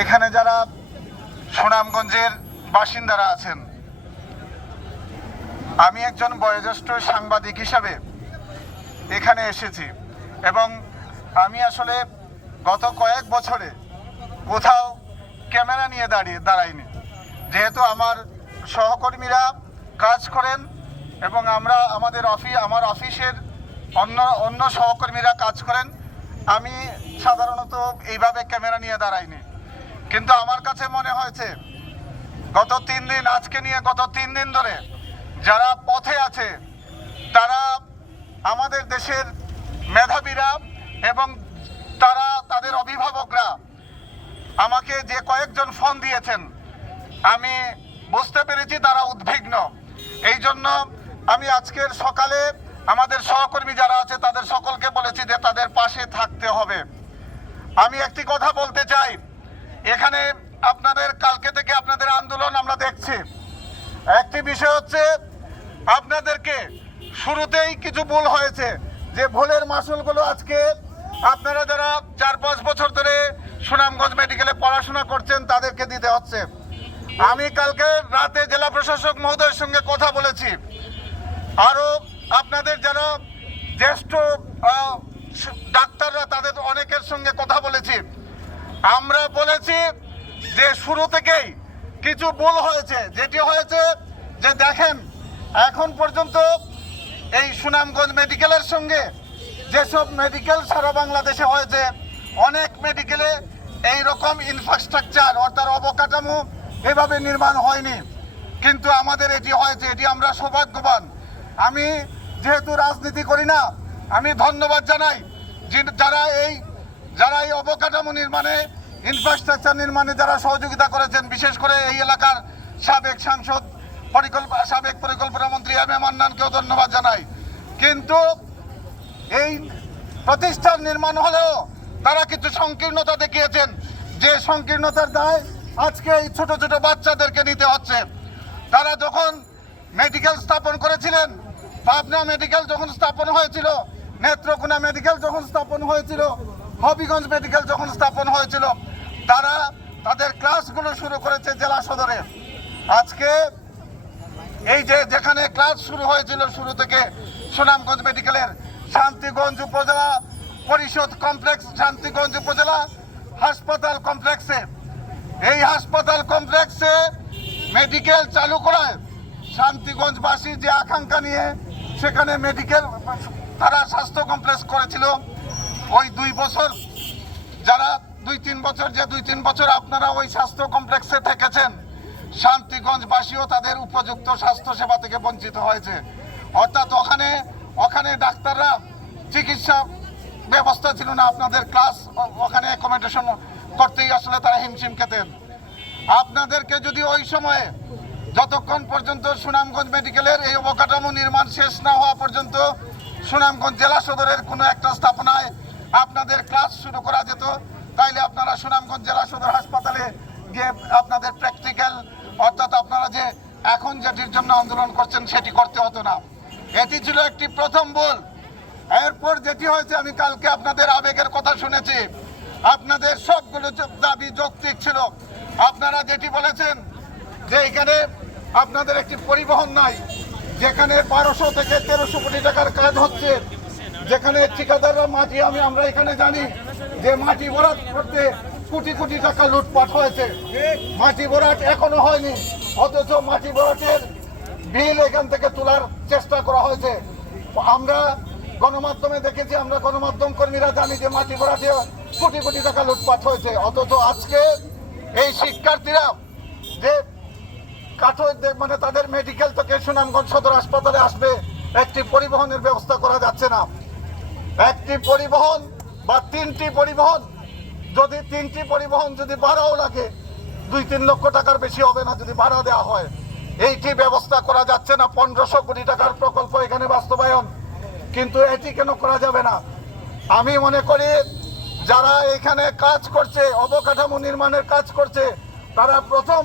এখানে যারা সুনামগঞ্জের বাসিন্দারা আছেন, আমি একজন বয়োজ্যেষ্ঠ সাংবাদিক হিসাবে এখানে এসেছি এবং আমি আসলে গত কয়েক বছরে কোথাও ক্যামেরা নিয়ে দাঁড়িয়ে দাঁড়াইনি। যেহেতু আমার সহকর্মীরা কাজ করেন এবং আমরা আমাদের অফিস আমার অফিসের অন্য অন্য সহকর্মীরা কাজ করেন, আমি সাধারণত এইভাবে ক্যামেরা নিয়ে দাঁড়াইনি। কিন্তু আমার কাছে মনে হয়েছে, গত তিন দিন আজকে নিয়ে, গত তিন দিন ধরে যারা পথে আছে, তারা আমাদের দেশের মেধাবীরা এবং তারা, তাদের অভিভাবকরা আমাকে যে কয়েকজন ফোন দিয়েছেন, আমি বুঝতে পেরেছি তারা উদ্বিগ্ন। এই জন্য আমি আজকের সকালে আমাদের সহকর্মী যারা আছে, তাদের সকলকে বলেছি যে তাদের পাশে থাকতে হবে। আমি একটি কথা বলতে চাই। এখানে আপনাদের, কালকে থেকে আপনাদের আন্দোলন আমরা দেখছি। একটি বিষয় হচ্ছে, আপনাদেরকে শুরুতেই কিছু ভুল হয়েছে। যে ভুলের মাসুলগুলো আজকে আপনারা যারা চার পাঁচ বছর ধরে সুনামগঞ্জ মেডিকেলে পড়াশোনা করছেন, তাদেরকে দিতে হচ্ছে। আমি কালকে রাতে জেলা প্রশাসক মহোদয়ের সঙ্গে কথা বলেছি। আরও আপনাদের যারা জ্যেষ্ঠ ডাক্তাররা, তাদের অনেকের সঙ্গে কথা বলেছি। আমরা বলেছি যে শুরু থেকেই কিছু ভুল হয়েছে, যেটি হয়েছে যে দেখেন, এখন পর্যন্ত এই সুনামগঞ্জ মেডিকেলের সঙ্গে যেসব মেডিকেল সারা বাংলাদেশে হয়েছে, অনেক মেডিকেলে এই রকম ইনফ্রাস্ট্রাকচার অর্থাৎ অবকাঠামো এভাবে নির্মাণ হয়নি। কিন্তু আমাদের এটি হয়েছে, এটি আমরা সৌভাগ্যবান। আমি যেহেতু রাজনীতি করি না, আমি ধন্যবাদ জানাই যারা এই যারা এই অবকাঠামো নির্মাণে ইনফ্রাস্ট্রাকচার নির্মাণে যারা সহযোগিতা করেছেন, বিশেষ করে এই এলাকার সাবেক সাংসদ পরিকল্পনা সাবেক পরিকল্পনা মন্ত্রী এম এ মান্নানকেও ধন্যবাদ জানাই। কিন্তু এই প্রতিষ্ঠান নির্মাণ হলেও তারা কিছু সংকীর্ণতা দেখিয়েছেন। যে সংকীর্ণতার দায় আজকে এই ছোট ছোট বাচ্চাদেরকে নিতে হচ্ছে। তারা যখন মেডিকেল স্থাপন করেছিলেন, পাবনা মেডিকেল যখন স্থাপন হয়েছিল, নেত্রকোনা মেডিকেল যখন স্থাপন হয়েছিল হবিগঞ্জ মেডিকেল যখন স্থাপন হয়েছিল, তারা তাদের ক্লাসগুলো শুরু করেছে জেলা সদরে। আজকে এই যে যেখানে ক্লাস শুরু হয়েছিল শুরু থেকে সুনামগঞ্জ মেডিকেলের শান্তিগঞ্জ উপজেলা পরিষদ কমপ্লেক্স, শান্তিগঞ্জ উপজেলা হাসপাতাল কমপ্লেক্সে। এই হাসপাতাল কমপ্লেক্সে মেডিকেল চালু করায় শান্তিগঞ্জবাসী যে আকাঙ্ক্ষা নিয়ে সেখানে মেডিকেল তারা স্বাস্থ্য কমপ্লেক্স করেছিল। ওই দুই বছর যারা দুই তিন বছর যে দুই তিন বছর আপনারা ওই স্বাস্থ্য কমপ্লেক্সে থেকেছেন, শান্তিগঞ্জবাসীও তাদের উপযুক্ত স্বাস্থ্য সেবা থেকে বঞ্চিত হয়েছে। অর্থাৎ ওখানে ওখানে ডাক্তাররা চিকিৎসা ব্যবস্থা ছিল না, আপনাদের ক্লাস ওখানে অ্যাকোমোডেশন করতেই আসলে তারা হিমশিম খেতেন। আপনাদেরকে যদি ওই সময়ে যতক্ষণ পর্যন্ত সুনামগঞ্জ মেডিকেলের এই অবকাঠামো নির্মাণ শেষ না হওয়া পর্যন্ত সুনামগঞ্জ জেলা সদরের কোনো একটা স্থাপনায় আপনাদের ক্লাস শুরু করা যেত, তাইলে আপনারা সুনামগঞ্জ জেলা সদর হাসপাতালে গিয়ে আপনাদের প্র্যাকটিক্যাল অর্থাৎ আপনারা যে এখন যেটির জন্য আন্দোলন করছেন সেটি করতে হতো না। এটি ছিল একটি প্রথম ভুল এরপর যেটি হয়েছে, আমি কালকে আপনাদের আবেগের কথা শুনেছি। আপনাদের সবগুলো দাবি যৌক্তিক ছিল। আপনারা যেটি বলেছেন যে এখানে আপনাদের একটি পরিবহন নাই, যেখানে বারোশো থেকে তেরোশো কোটি টাকার কাজ হচ্ছে যেখানে ঠিকাদাররা মাটি আমি, আমরা এখানে জানি যে মাটি বরাদ করতে কোটি কোটি টাকা লুটপাট হয়েছে। মাটি বরাট এখনও হয়নি, অথচ মাটি বরাটের বিল এখান থেকে তোলার চেষ্টা করা হয়েছে। আমরা গণমাধ্যমে দেখেছি, আমরা গণমাধ্যম কর্মীরা জানি যে মাটি বরাটে কোটি কোটি টাকা লুটপাট হয়েছে। অথচ আজকে এই শিক্ষার্থীরা যে কাঠো মানে তাদের মেডিকেল থেকে সুনামগঞ্জ সদর হাসপাতালে আসবে, একটি পরিবহনের ব্যবস্থা করা যাচ্ছে না। একটি পরিবহন বা তিনটি পরিবহন, যদি তিনটি পরিবহন যদি ভাড়াও লাগে, দুই তিন লক্ষ টাকার বেশি হবে না যদি ভাড়া দেওয়া হয়। এইটি ব্যবস্থা করা যাচ্ছে না, পনেরোশো কোটি টাকার প্রকল্প এখানে বাস্তবায়ন। কিন্তু এটি কেন করা যাবে না? আমি মনে করি যারা এখানে কাজ করছে, অবকাঠামো নির্মাণের কাজ করছে, তারা প্রথম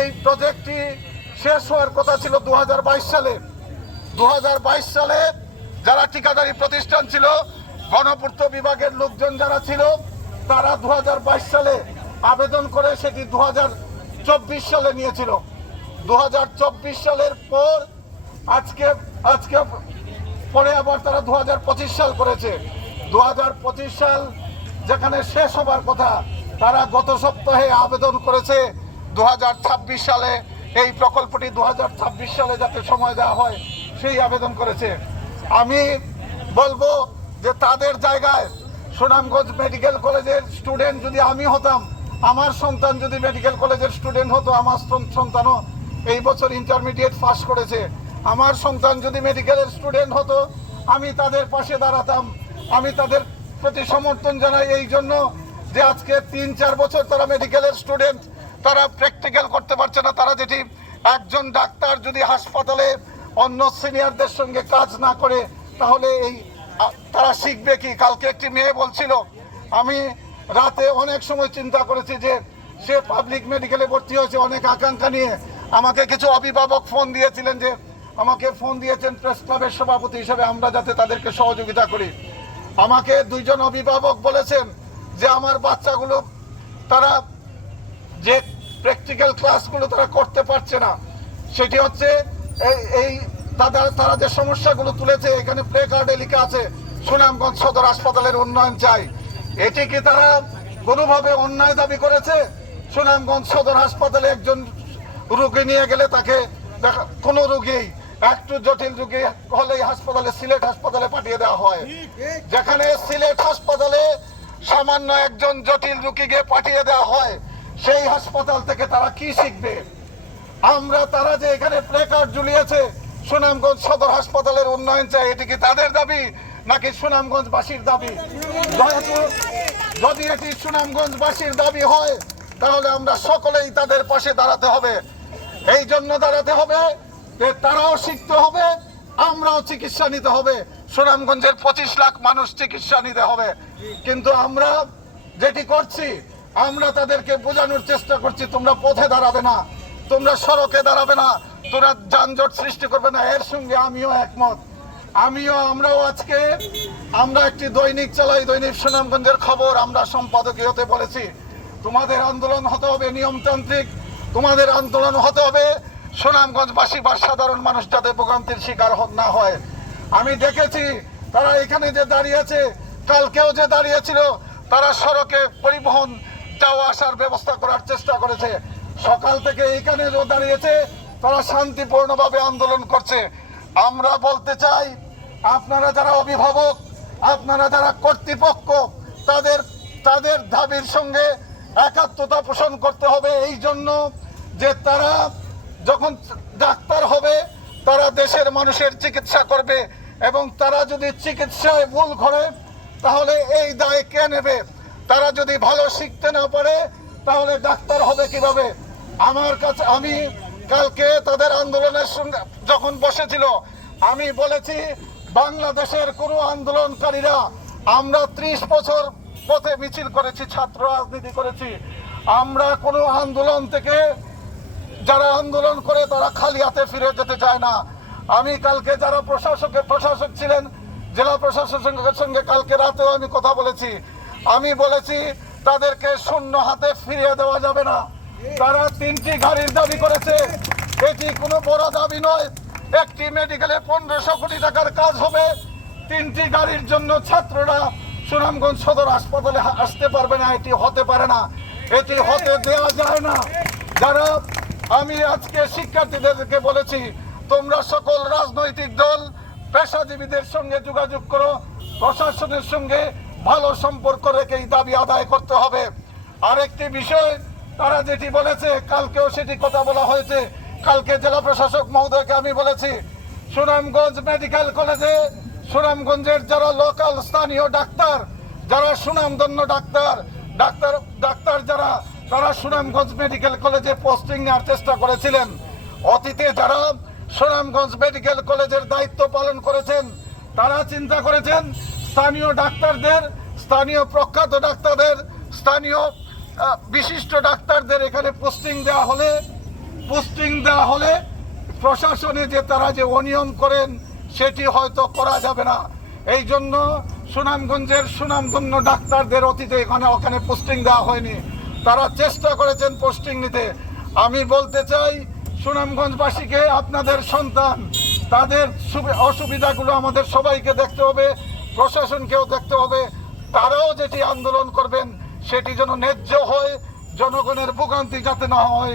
এই প্রজেক্টটি শেষ হওয়ার কথা ছিল দু হাজার বাইশ সালে। দু হাজার বাইশ সালে যারা ঠিকাদারি প্রতিষ্ঠান ছিল, গণপূর্ত বিভাগের লোকজন যারা ছিল, তারা দু হাজার বাইশ সালে আবেদন করে সেটি দু সালে নিয়েছিল। দু হাজার চব্বিশ সালের পর আজকে আজকে পরে আবার তারা দু হাজার পঁচিশ সাল করেছে। দু হাজার পঁচিশ সাল যেখানে শেষ হবার কথা, তারা গত সপ্তাহে আবেদন করেছে দু হাজার ছাব্বিশ সালে। এই প্রকল্পটি দু হাজার ছাব্বিশ সালে যাতে সময় দেওয়া হয়, সেই আবেদন করেছে। আমি বলব যে তাদের জায়গায় সুনামগঞ্জ মেডিকেল কলেজের স্টুডেন্ট যদি আমি হতাম, আমার সন্তান যদি মেডিকেল কলেজের স্টুডেন্ট হতো, আমার সন্তানও এই বছর ইন্টারমিডিয়েট পাস করেছে। আমার সন্তান যদি মেডিকেলের স্টুডেন্ট হতো, আমি তাদের পাশে দাঁড়াতাম। আমি তাদের প্রতি সমর্থন জানাই এই জন্য যে আজকে তিন, চার বছর তারা মেডিকেলের স্টুডেন্ট, তারা প্র্যাকটিক্যাল করতে পারছে না। তারা যেটি একজন ডাক্তার যদি হাসপাতালে অন্য সিনিয়রদের সঙ্গে কাজ না করে, তাহলে এই তারা শিখবে কি? কালকে একটি মেয়ে বলছিল, আমি রাতে অনেক সময় চিন্তা করেছি যে সে পাবলিক মেডিকেলে ভর্তি হয়েছে, অনেক আকাঙ্ক্ষা নিয়ে। আমাকে কিছু অভিভাবক ফোন দিয়েছিলেন যে, আমাকে ফোন দিয়েছেন প্রেস ক্লাবের সভাপতি হিসেবে, আমরা যাতে তাদেরকে সহযোগিতা করি। আমাকে দুইজন অভিভাবক বলেছেন যে, আমার বাচ্চাগুলো, তারা যে প্র্যাকটিক্যাল ক্লাসগুলো তারা করতে পারছে না, সেটি হচ্ছে এই এই, তাদের, তারা যে সমস্যাগুলো তুলেছে, এখানে প্লে কার্ডে লেখা আছে, সুনামগঞ্জ সদর হাসপাতালের উন্নয়ন চাই। এটি কি তারা কোনোভাবে অন্যায় দাবি করেছে? সুনামগঞ্জ সদর হাসপাতালে একজন রোগী নিয়ে গেলে তাকে কোনো রোগী একটু জটিল রোগী হলেই হাসপাতালে, সিলেট হাসপাতালে পাঠিয়ে দেওয়া হয়। যেখানে সিলেট হাসপাতালে সামান্য একজন জটিল রোগীকে পাঠিয়ে দেওয়া হয়, সেই হাসপাতাল থেকে তারা কি শিখবে? আমরা তারা যে এখানে প্লেকার্ড ঝুলিয়েছে সুনামগঞ্জ সদর হাসপাতালের উন্নয়ন চাই, এটি কি তাদের দাবি নাকি সুনামগঞ্জবাসীর দাবি? যদি এটি সুনামগঞ্জবাসীর দাবি হয়, তাহলে আমরা সকলেই তাদের পাশে দাঁড়াতে হবে। এই জন্য দাঁড়াতে হবে যে তারাও শিখতে হবে, আমরাও চিকিৎসা নিতে হবে। সুনামগঞ্জের পঁচিশ লাখ মানুষ চিকিৎসা নিতে হবে। কিন্তু আমরা যেটি করছি, আমরা তাদেরকে বোঝানোর চেষ্টা করছি, তোমরা পথে দাঁড়াবে না। তোমরা সড়কে দাঁড়াবে না, তোরা যানজট সৃষ্টি করবে না, এর সঙ্গে আমিও একমত। আমিও, আমরাও আজকে, আমরা একটি দৈনিক চালাই, দৈনিক সুনামগঞ্জের খবর, আমরা সম্পাদকীয়তে বলেছি। তোমাদের আন্দোলন হতে হবে নিয়মতান্ত্রিক, তোমাদের আন্দোলন হতে হবে সুনামগঞ্জবাসী বা সাধারণ মানুষ যাতে ভোগান্তির শিকার না হয়। আমি দেখেছি, তারা এখানে যে দাঁড়িয়েছে কালকেও যে দাঁড়িয়েছিল তারা সড়কে পরিবহন যাওয়া আসার ব্যবস্থা করার চেষ্টা করেছে। সকাল থেকে এইখানে দাঁড়িয়েছে, তারা শান্তিপূর্ণভাবে আন্দোলন করছে। আমরা বলতে চাই, আপনারা যারা অভিভাবক, আপনারা যারা কর্তৃপক্ষ, তাদের তাদের দাবির সঙ্গে একাত্মতা পোষণ করতে হবে। এই জন্য যে তারা যখন ডাক্তার হবে, তারা দেশের মানুষের চিকিৎসা করবে এবং তারা যদি চিকিৎসায় ভুল করে, তাহলে এই দায় কে নেবে? তারা যদি ভালো শিখতে না পারে, তাহলে ডাক্তার হবে কীভাবে? আমার কাছে, আমি কালকে তাদের আন্দোলনের সঙ্গে যখন বসেছিল, আমি বলেছি, বাংলাদেশের কোনো আন্দোলনকারীরা, আমরা ত্রিশ বছর পথে মিছিল করেছি, ছাত্র রাজনীতি করেছি, আমরা কোনো আন্দোলন থেকে যারা আন্দোলন করে তারা খালি হাতে ফিরে যেতে চায় না। আমি কালকে যারা প্রশাসকের প্রশাসক ছিলেন, জেলা প্রশাসকের সঙ্গে কালকে রাতেও আমি কথা বলেছি। আমি বলেছি, তাদেরকে শূন্য হাতে ফিরিয়ে দেওয়া যাবে না। তারা তিনটি গাড়ির দাবি করেছে। এটি কোনো বড় দাবি নয়। একটি মেডিকেলে পনেরোশো কোটি টাকার কাজ হবে। তিনটি গাড়ির জন্য ছাত্ররা সুনামগঞ্জ সদর হাসপাতালে আসতে পারবে না, এটি হতে পারে না। এটি হতে দেওয়া যায় না। যারা আমি আজকে শিক্ষার্থীদেরকে বলেছি, তোমরা সকল রাজনৈতিক দল, পেশাজীবীদের সঙ্গে যোগাযোগ করো। প্রশাসনের সঙ্গে ভালো সম্পর্ক রেখে এই দাবি আদায় করতে হবে। আরেকটি বিষয় তারা যেটি বলেছে, কালকেও সেটি কথা বলা হয়েছে। কালকে জেলা প্রশাসক মহোদয়কে আমি বলেছি, সুনামগঞ্জ মেডিকেল কলেজে সুনামগঞ্জের যারা লোকাল স্থানীয় ডাক্তার, যারা সুনামধন্য ডাক্তার ডাক্তার ডাক্তার যারা, তারা সুনামগঞ্জ মেডিকেল কলেজে পোস্টিং নেওয়ার চেষ্টা করেছিলেন। অতীতে যারা সুনামগঞ্জ মেডিকেল কলেজের দায়িত্ব পালন করেছেন, তারা চিন্তা করেছেন, স্থানীয় ডাক্তারদের, স্থানীয় প্রখ্যাত ডাক্তারদের, স্থানীয় বিশিষ্ট ডাক্তারদের এখানে পোস্টিং দেওয়া হলে, পোস্টিং দেওয়া হলে প্রশাসনে যে তারা যে অনিয়ম করেন, সেটি হয়তো করা যাবে না। এই জন্য সুনামগঞ্জের সুনামধন্য ডাক্তারদের অতীতে এখানে, ওখানে পোস্টিং দেওয়া হয়নি। তারা চেষ্টা করেছেন পোস্টিং নিতে। আমি বলতে চাই, সুনামগঞ্জবাসীকে, আপনাদের সন্তান, তাদের অসুবিধাগুলো আমাদের সবাইকে দেখতে হবে, প্রশাসনকেও দেখতে হবে। তারাও যেটি আন্দোলন করবেন সেটি যেন ন্যায্য হয় জনগণের ভোগান্তি যাতে না হয়